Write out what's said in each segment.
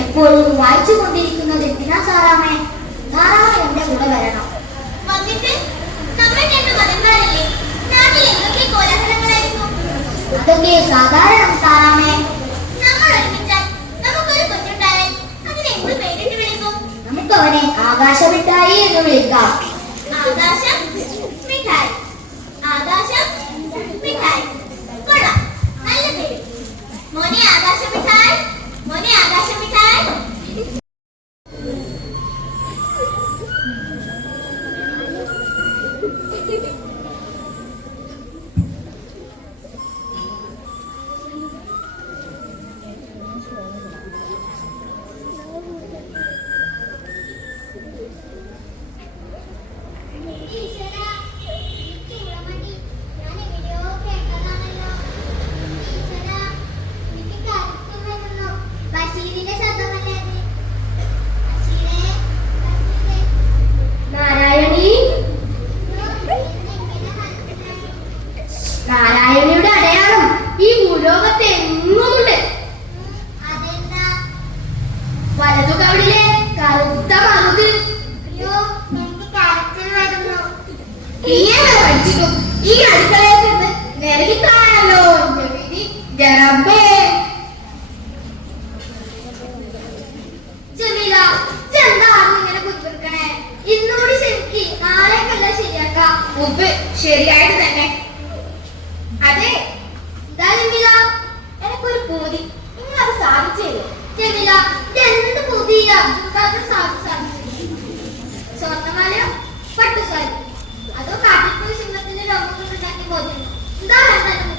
എപ്പോഴും വായിച്ചുകൊണ്ടിരിക്കുന്നത് എന്തിനാ സാറാമേ? സാറാമ എന്റെ കൂടെ വരണം. അതൊക്കെ സാധാരണ സാറാമേ. നമുക്കവനെ ആകാശമിഠായി എന്ന് വിളിക്കാം. നാരായണിയുടെ അടയാളം ഈ ഭൂലോകത്തെ എങ്ങുമുണ്ട്. വലതുകവിളിലെ കറുത്ത മറുത്. പഠിച്ചിട്ടും ഈ അടുക്കളയിൽ നിന്ന് നിരകി കാണാനല്ലോ ജമീല, ചെന്താറിങ്ങനെ കുത്തിർക്കണേ. ഇന്നുകൂടി ശരിക്ക് നാളേക്കല്ല ശരിയാക്കാം. മുമ്പ് ശരിയായിട്ട് തന്നെ. അതെ ജമീല, എനിക്കൊരു പൂതി. നിങ്ങളത് സാധിച്ചേ ജമീല. എന്ത് പുതിയ സ്വർണ്ണമാലയോ പട്ടുസാരി അതോ കാട്ടിൽ പോയി സിംഹത്തിന്റെ രോഗം ഉണ്ടാക്കി പോയി? എന്താണ്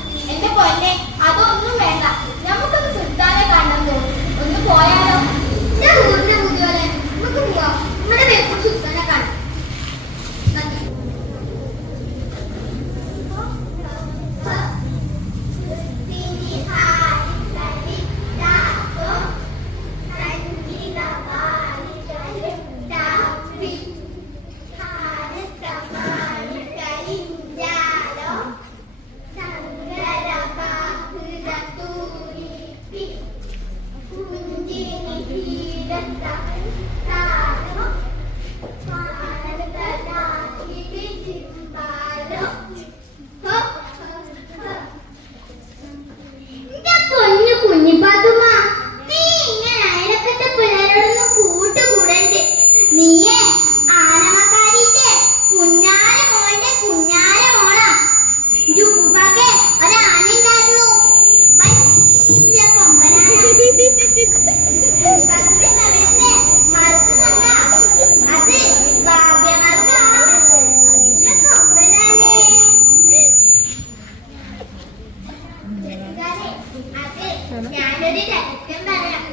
സത്യം പറയാം.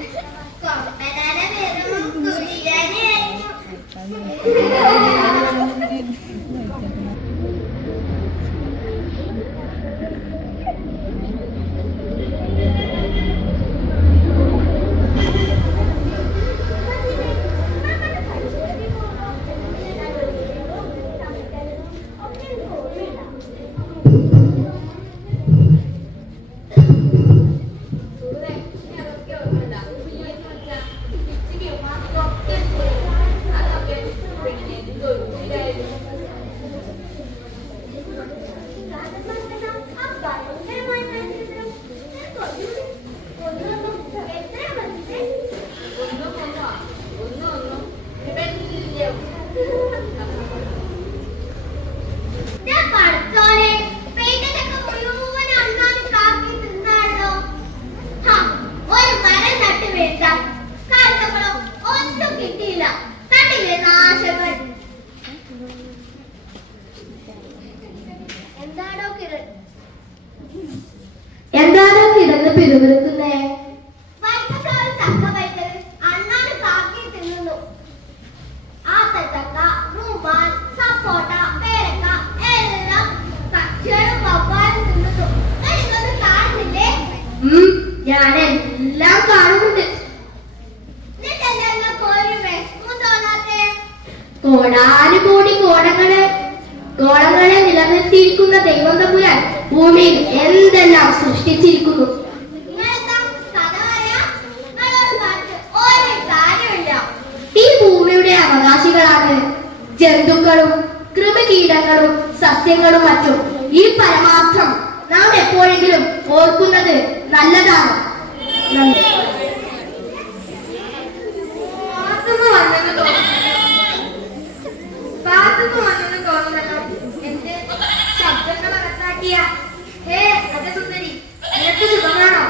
കൊമ്പനാന വെറും കുഴിയാനായിരുന്നു. എന്താണോ കിടന്ന് പിറുപിറുക്കുന്നേ? ചക്ക വൈക്കൽ അണ്ണാന് കാക്കി തിന്നുന്നു. ആത്തച്ചക്ക, റൂമാൻ, സപ്പോട്ട, പേരക്ക എല്ലാം പക്ഷികളും വവ്വാലും തിന്നുന്നു. നിങ്ങളൊന്നും കാണുന്നില്ലേ? ഞാനെല്ലാം കാണുന്നുണ്ട്. നിനക്കെന്തെല്ലാം കോരി വിഷമം തോന്നാത്തെ? കോടാനുകൂടി ഗോളങ്ങളെ നിലനിർത്തിയിരിക്കുന്ന ദൈവം തമ്പുരാൻ ഭൂമിയിൽ എന്തെല്ലാം സൃഷ്ടിച്ചിരിക്കുന്നു. ഈ ഭൂമിയുടെ അവകാശികളാണ് ജന്തുക്കളും കൃമികീടങ്ങളും സസ്യങ്ങളും മറ്റും. ഈ പരമാർത്ഥം നാം എപ്പോഴെങ്കിലും ഓർക്കുന്നത് നല്ലതാണ്. എന്റെ ശബ്ദങ്ങൾ അകത്താക്കിയ ഹേ സുന്ദരി, നിനക്ക് സുഖമാണോ?